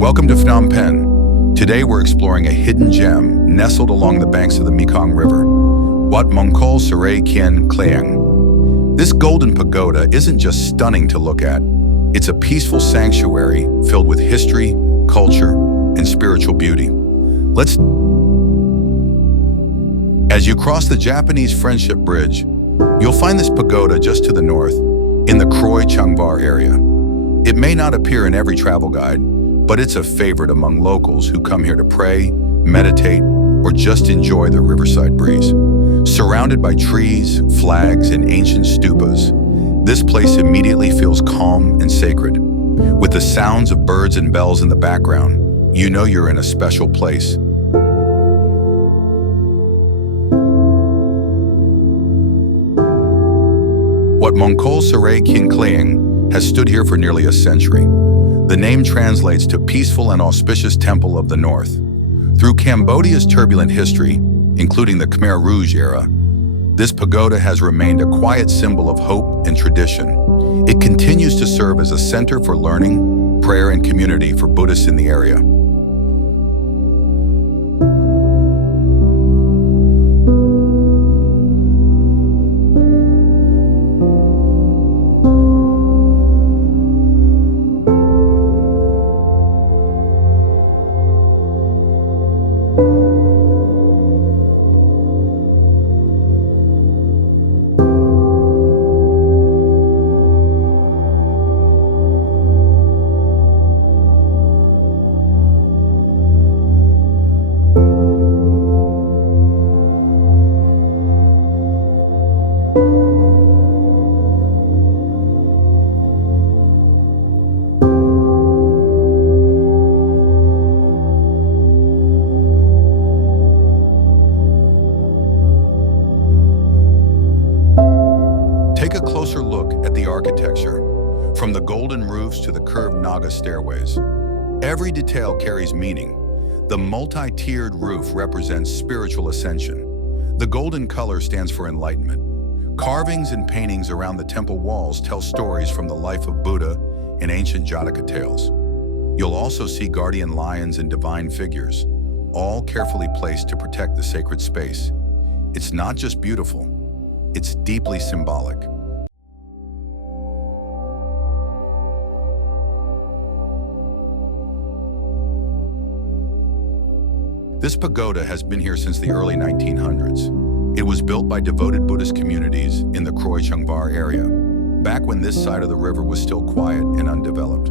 Welcome to Phnom Penh. Today we're exploring a hidden gem nestled along the banks of the Mekong River, Wat Mongkul Serei Kiean Klang. This golden pagoda isn't just stunning to look at, it's a peaceful sanctuary filled with history, culture, and spiritual beauty. As you cross the Japanese Friendship Bridge, you'll find this pagoda just to the north, in the Khmer Changvar area. It may not appear in every travel guide, but it's a favorite among locals who come here to pray, meditate, or just enjoy the riverside breeze. Surrounded by trees, flags, and ancient stupas, this place immediately feels calm and sacred. With the sounds of birds and bells in the background, you know you're in a special place. Wat Mongkul Serei Kiean Klang has stood here for nearly a century. The name translates to peaceful and auspicious temple of the north. Through Cambodia's turbulent history, including the Khmer Rouge era, this pagoda has remained a quiet symbol of hope and tradition. It continues to serve as a center for learning, prayer, and community for Buddhists in the area. Take a closer look at the architecture, from the golden roofs to the curved Naga stairways. Every detail carries meaning. The multi-tiered roof represents spiritual ascension. The golden color stands for enlightenment. Carvings and paintings around the temple walls tell stories from the life of Buddha and ancient Jataka tales. You'll also see guardian lions and divine figures, all carefully placed to protect the sacred space. It's not just beautiful, it's deeply symbolic. This pagoda has been here since the early 1900s. It was built by devoted Buddhist communities in the Khmer Changvar area, back when this side of the river was still quiet and undeveloped.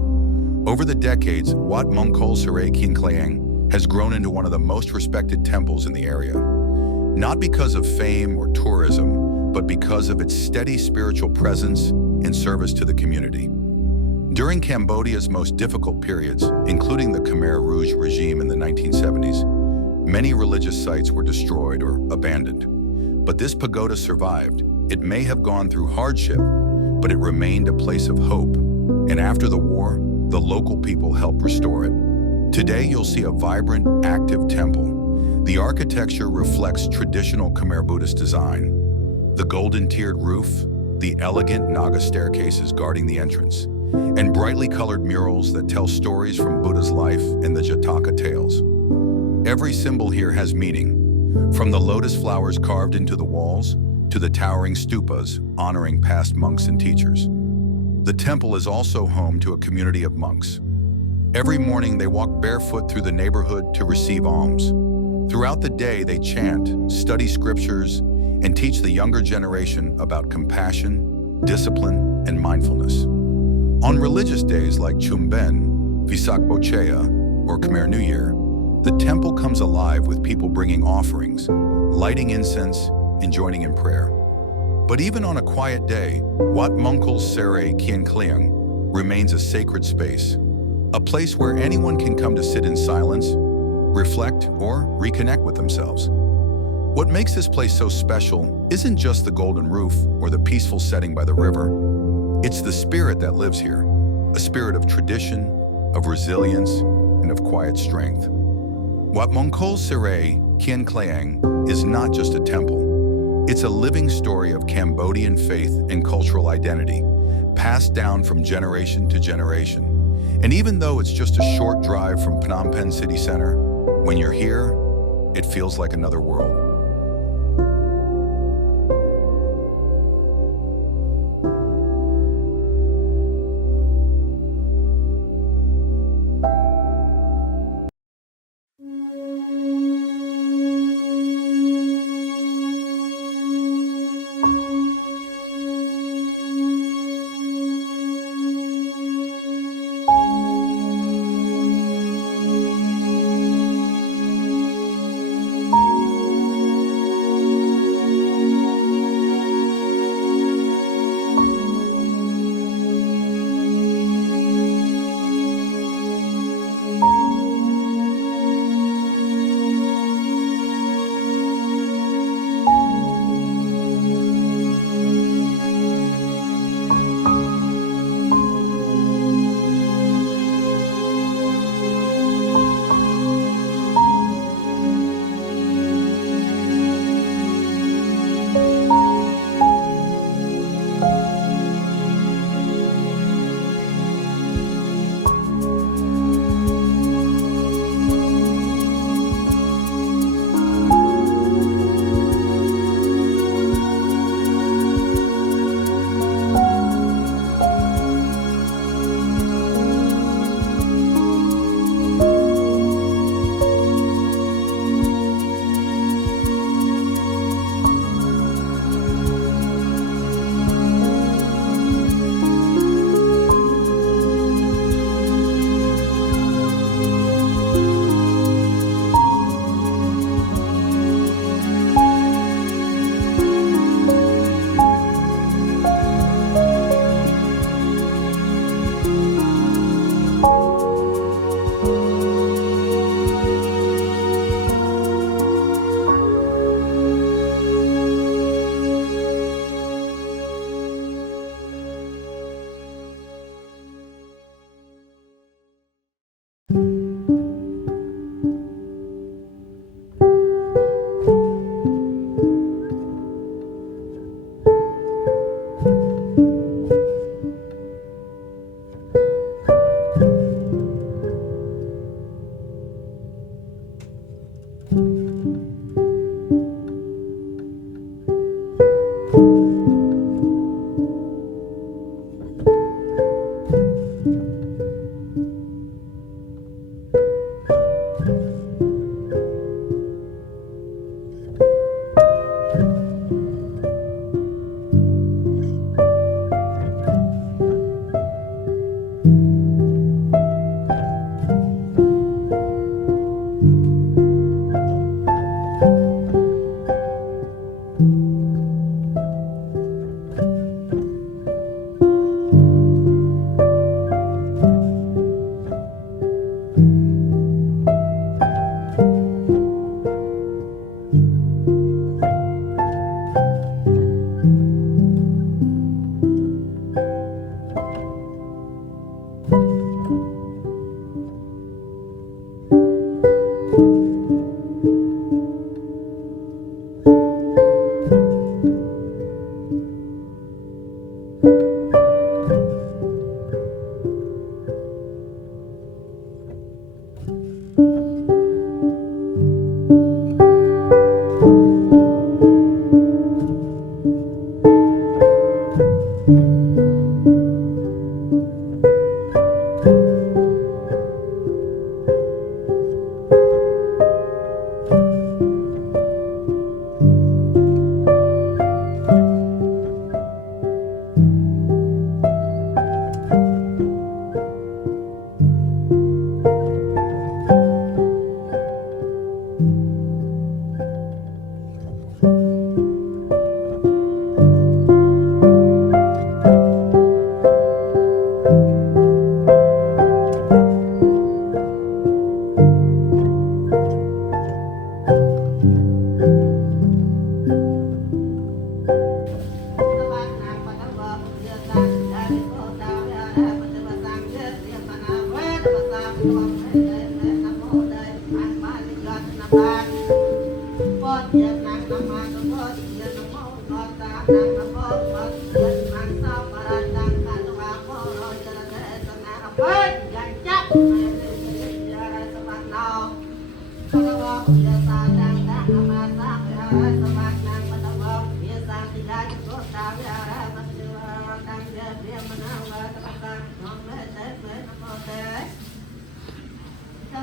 Over the decades, Wat Mongkul Serei Kiean Klang has grown into one of the most respected temples in the area. Not because of fame or tourism, but because of its steady spiritual presence and service to the community. During Cambodia's most difficult periods, including the Khmer Rouge regime in the 1970s, many religious sites were destroyed or abandoned. But this pagoda survived. It may have gone through hardship, but it remained a place of hope. And after the war, the local people helped restore it. Today, you'll see a vibrant, active temple. The architecture reflects traditional Khmer Buddhist design. The golden tiered roof, the elegant Naga staircases guarding the entrance, and brightly colored murals that tell stories from Buddha's life and the Jataka tales. Every symbol here has meaning, from the lotus flowers carved into the walls to the towering stupas honoring past monks and teachers. The temple is also home to a community of monks. Every morning they walk barefoot through the neighborhood to receive alms. Throughout Throughout the day, they chant, study scriptures, and teach the younger generation about compassion, discipline, and mindfulness. On religious days like Chumben, Visak Bochea, or Khmer New Year, the temple comes alive with people bringing offerings, lighting incense, and joining in prayer. But even on a quiet day, Wat Mongkul Serei Kiean Klang remains a sacred space, a place where anyone can come to sit in silence, reflect, or reconnect with themselves. What makes this place so special isn't just the golden roof or the peaceful setting by the river. It's the spirit that lives here, a spirit of tradition, of resilience, and of quiet strength. Wat Mongkul Serei Kiean Klang is not just a temple. It's a living story of Cambodian faith and cultural identity, passed down from generation to generation. And even though it's just a short drive from Phnom Penh city center, when you're here, it feels like another world.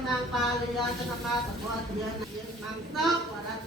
Nang pali ya tenang mata buat dia nang sok pada